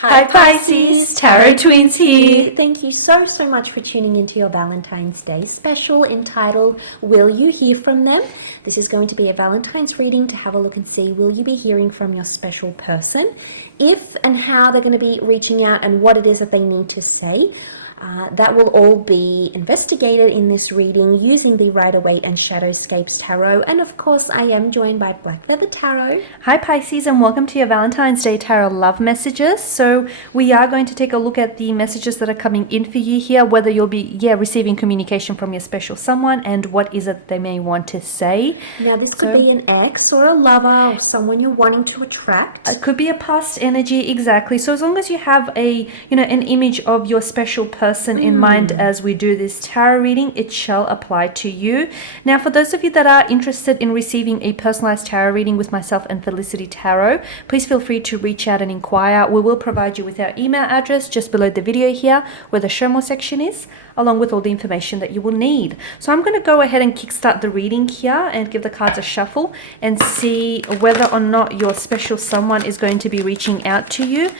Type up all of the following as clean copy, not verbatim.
Hi Pisces, Tarot Twins here. Thank you so much for tuning into your Valentine's Day special entitled Will You Hear From Them? This is going to be a Valentine's reading to have a look and see will you be hearing from your special person, if and how they're going to be reaching out and what it is that they need to say. That will all be investigated in this reading using the Rider-Waite and Shadowscapes Tarot. And of course, I am joined by Black Feather Tarot. Hi Pisces, and welcome to your Valentine's Day Tarot love messages. So we are going to take a look at the messages that are coming in for you here, whether you'll be receiving communication from your special someone and what is it they may want to say. Now this could be an ex or a lover or someone you're wanting to attract. It could be a past energy, exactly. So as long as you have an image of your special person in mind as we do this tarot reading, it shall apply to you. Now, for those of you that are interested in receiving a personalized tarot reading with myself and Felicity Tarot, please feel free to reach out and inquire. We will provide you with our email address just below the video here where the show more section is, along with all the information that you will need. So I'm going to go ahead and kickstart the reading here and give the cards a shuffle and see whether or not your special someone is going to be reaching out to you.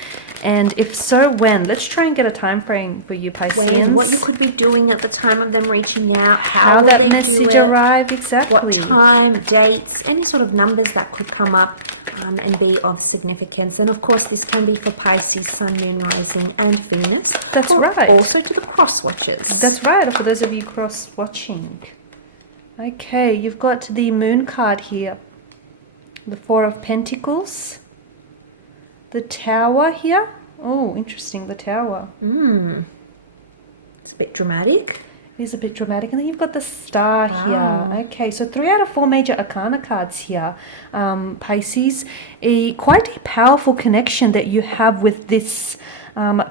And if so, when? Let's try and get a time frame for you, Pisceans. What you could be doing at the time of them reaching out. How that message arrived, exactly. What time, dates, any sort of numbers that could come up and be of significance. And of course, this can be for Pisces, Sun, Moon, Rising, and Venus. That's right. Also to the cross watchers. That's right, for those of you cross watching. Okay, you've got the Moon card here. The Four of Pentacles. The Tower here. Oh, interesting, the Tower. It's a bit dramatic. It is a bit dramatic. And then you've got the Star here. Okay, so 3 out of 4 major arcana cards here, Pisces. Quite a powerful connection that you have with this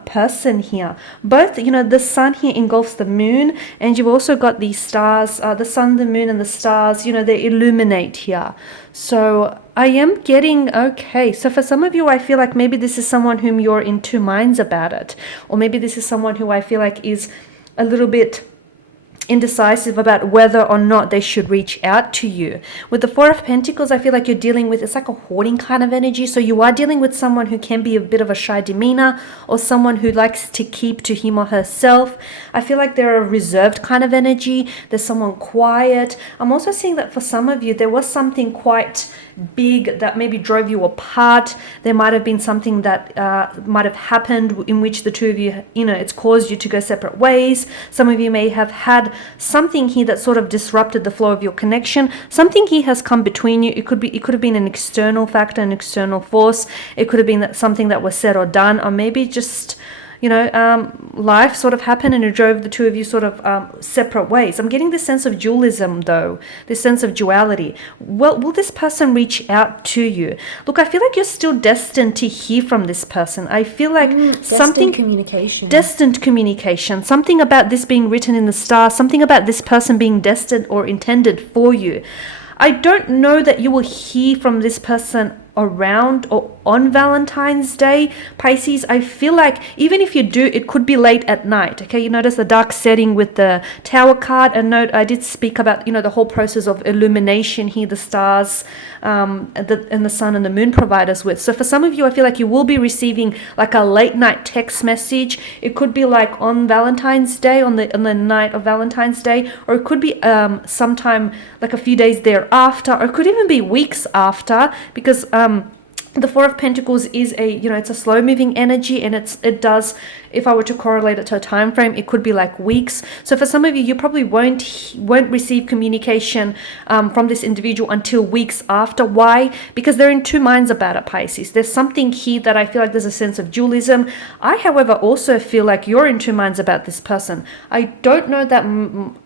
person here. Both, the sun here engulfs the moon, and you've also got the stars, the sun, the moon, and the stars, they illuminate here. So I am getting, okay, so for some of you, I feel like maybe this is someone whom you're in two minds about it. Or maybe this is someone who I feel like is a little bit indecisive about whether or not they should reach out to you. With the Four of Pentacles, I feel like you're dealing with, it's like a hoarding kind of energy. So you are dealing with someone who can be a bit of a shy demeanor or someone who likes to keep to him or herself. I feel like they're a reserved kind of energy. There's someone quiet. I'm also seeing that for some of you, there was something quite big that maybe drove you apart. There might have been something that might have happened in which the two of you, it's caused you to go separate ways. Some of you may have had something here that sort of disrupted the flow of your connection. Something here has come between you. It could have been an external factor, an external force. It could have been something that was said or done, or maybe just life sort of happened and it drove the two of you sort of separate ways. I'm getting this sense of dualism though, this sense of duality. Well, will this person reach out to you? Look, I feel like you're still destined to hear from this person. I feel like destined communication, something about this being written in the stars, something about this person being destined or intended for you. I don't know that you will hear from this person around or on Valentine's Day, Pisces. I feel like even if you do, it could be late at night. Okay, you notice the dark setting with the Tower card. And note, I did speak about the whole process of illumination here, the stars and the sun and the moon provide us with. So for some of you, I feel like you will be receiving like a late night text message. It could be like on Valentine's Day, on the night of Valentine's Day, or it could be sometime like a few days thereafter, or it could even be weeks after, because the Four of Pentacles is it's a slow moving energy, and it does, if I were to correlate it to a time frame, it could be like weeks. So for some of you, you probably won't receive communication from this individual until weeks after. Why? Because they're in two minds about it, Pisces. There's something here that I feel like there's a sense of dualism. I, however, also feel like you're in two minds about this person. I don't know that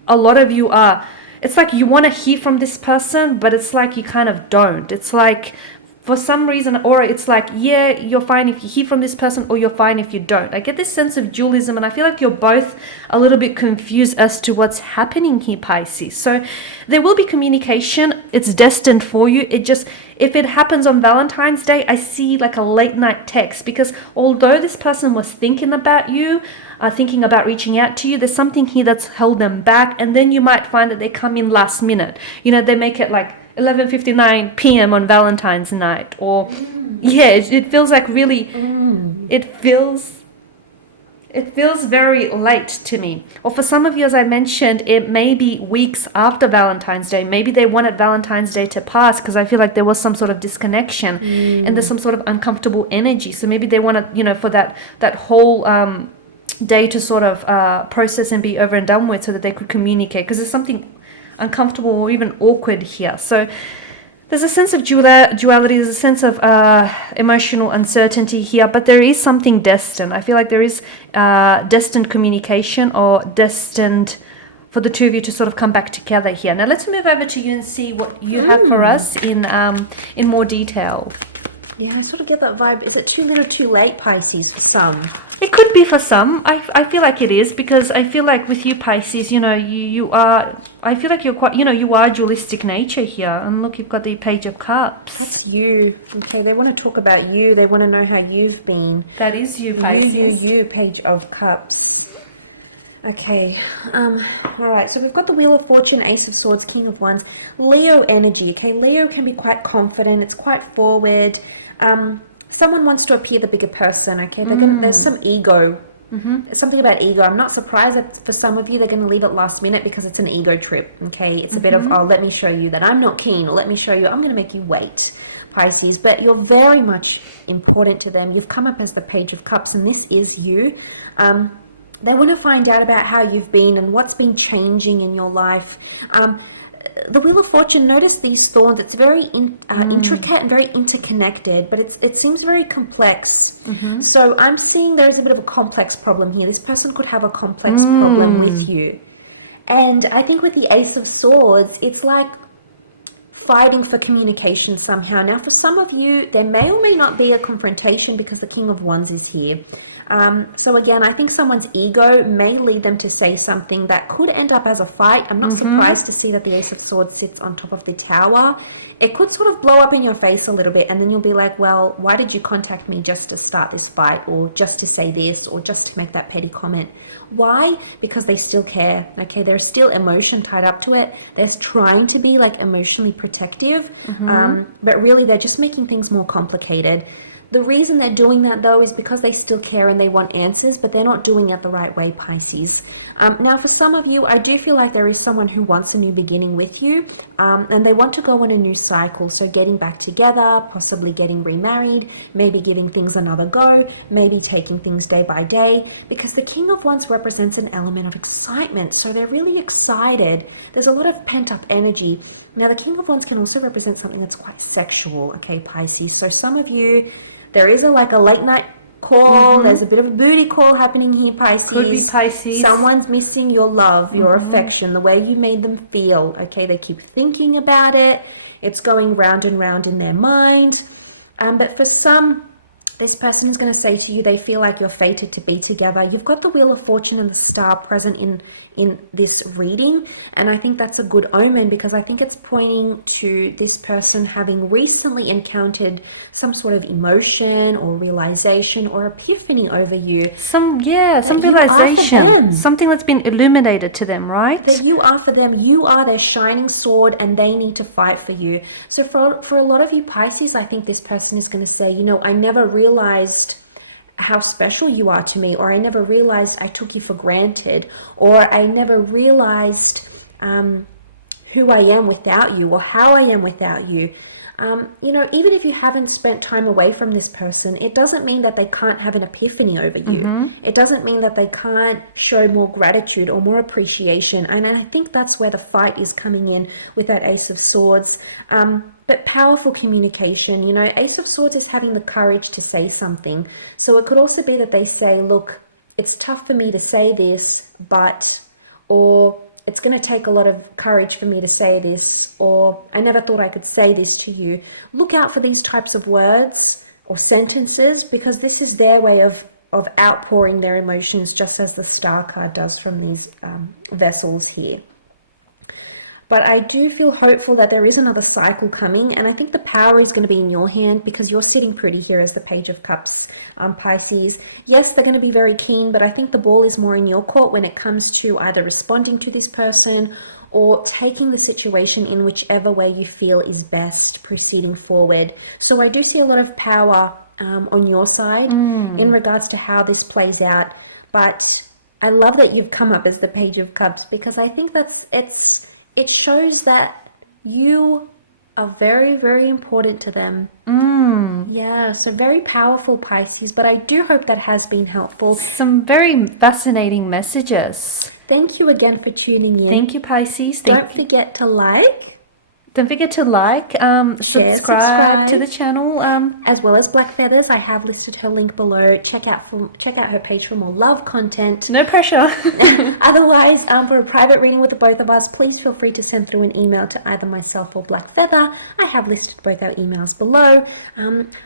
a lot of you are. It's like you want to hear from this person, but it's like you kind of don't. It's like, for some reason, or it's like, yeah, you're fine if you hear from this person, or you're fine if you don't. I get this sense of dualism, and I feel like you're both a little bit confused as to what's happening here, Pisces. So there will be communication. It's destined for you. It just, if it happens on Valentine's Day, I see like a late night text, because although this person was thinking about you, thinking about reaching out to you, there's something here that's held them back. And then you might find that they come in last minute. They make it like 11:59 p.m. on Valentine's night, or yeah, it feels like really it feels very late to me. Or for some of you, as I mentioned, it may be weeks after Valentine's Day. Maybe they wanted Valentine's Day to pass because I feel like there was some sort of disconnection and there's some sort of uncomfortable energy. So maybe they wanted, for that whole day to sort of process and be over and done with so that they could communicate, because there's something uncomfortable or even awkward here. So there's a sense of duality, there's a sense of emotional uncertainty here, but there is something destined. I feel like there is destined communication or destined for the two of you to sort of come back together here. Now let's move over to you and see what you have for us in more detail. Yeah, I sort of get that vibe. Is it too little too late, Pisces, for some? It could be for some. I feel like it is, because I feel like with you, Pisces, you are, I feel like you're quite, you are dualistic nature here. And look, you've got the Page of Cups. That's you. Okay, they want to talk about you. They want to know how you've been. That is you, Pisces. You, Page of Cups. Okay, all right, so we've got the Wheel of Fortune, Ace of Swords, King of Wands, Leo energy. Okay, Leo can be quite confident. It's quite forward. Someone wants to appear the bigger person, okay? There's some ego. Something about ego. I'm not surprised that for some of you, they're going to leave it last minute because it's an ego trip, okay? It's a bit of, oh, let me show you that I'm not keen, or let me show you, I'm going to make you wait, Pisces. But you're very much important to them. You've come up as the Page of Cups, and this is you. They want to find out about how you've been and what's been changing in your life. The Wheel of Fortune, notice these thorns. It's very intricate and very interconnected, but it seems very complex. So I'm seeing there's a bit of a complex problem here. This person could have a complex problem with you. And I think with the Ace of Swords, it's like fighting for communication somehow. Now, for some of you, there may or may not be a confrontation because the King of Wands is here. So again, I think someone's ego may lead them to say something that could end up as a fight. I'm not surprised to see that the Ace of Swords sits on top of the Tower. It could sort of blow up in your face a little bit, and then you'll be like, well, why did you contact me just to start this fight, or just to say this, or just to make that petty comment? Why? Because they still care, okay? There's still emotion tied up to it. They're trying to be like emotionally protective, but really they're just making things more complicated. The reason they're doing that, though, is because they still care and they want answers, but they're not doing it the right way, Pisces. Now, for some of you, I do feel like there is someone who wants a new beginning with you, and they want to go on a new cycle. So getting back together, possibly getting remarried, maybe giving things another go, maybe taking things day by day, because the King of Wands represents an element of excitement. So they're really excited. There's a lot of pent-up energy. Now, the King of Wands can also represent something that's quite sexual, okay, Pisces? So some of you, there is a late night call. There's a bit of a booty call happening here, Pisces. Could be Pisces. Someone's missing your love, your affection, the way you made them feel. Okay, they keep thinking about it. It's going round and round in their mind. But for some, this person is going to say to you, they feel like you're fated to be together. You've got the Wheel of Fortune and the Star present in this reading, and I think that's a good omen, because I think it's pointing to this person having recently encountered some sort of emotion or realization or epiphany over you. Some realization, something that's been illuminated to them, right? That you are for them. You are their shining sword, and they need to fight for you. So for a lot of you, Pisces, I think this person is going to say, I never realized how special you are to me, or I never realized I took you for granted, or I never realized who I am without you, or how I am without you. Even if you haven't spent time away from this person, it doesn't mean that they can't have an epiphany over you. It doesn't mean that they can't show more gratitude or more appreciation. And I think that's where the fight is coming in with that Ace of Swords. But powerful communication, Ace of Swords is having the courage to say something. So it could also be that they say, look, it's tough for me to say this, or it's going to take a lot of courage for me to say this, or I never thought I could say this to you. Look out for these types of words or sentences, because this is their way of outpouring their emotions, just as the Star card does from these vessels here. But I do feel hopeful that there is another cycle coming, and I think the power is going to be in your hand, because you're sitting pretty here as the Page of Cups, Pisces. Yes, they're going to be very keen, but I think the ball is more in your court when it comes to either responding to this person or taking the situation in whichever way you feel is best, proceeding forward. So I do see a lot of power on your side in regards to how this plays out. But I love that you've come up as the Page of Cups, because I think it shows that you are very, very important to them. Yeah, so very powerful, Pisces, but I do hope that has been helpful. Some very fascinating messages. Thank you again for tuning in. Thank you, Pisces. Don't forget to like. Don't forget to like, Share, subscribe to the channel. As well as Black Feathers. I have listed her link below. Check out her page for more love content. No pressure. Otherwise, for a private reading with the both of us, please feel free to send through an email to either myself or Black Feather. I have listed both our emails below.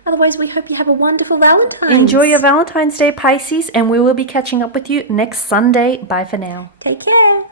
Otherwise, we hope you have a wonderful Valentine's. Enjoy your Valentine's Day, Pisces, and we will be catching up with you next Sunday. Bye for now. Take care.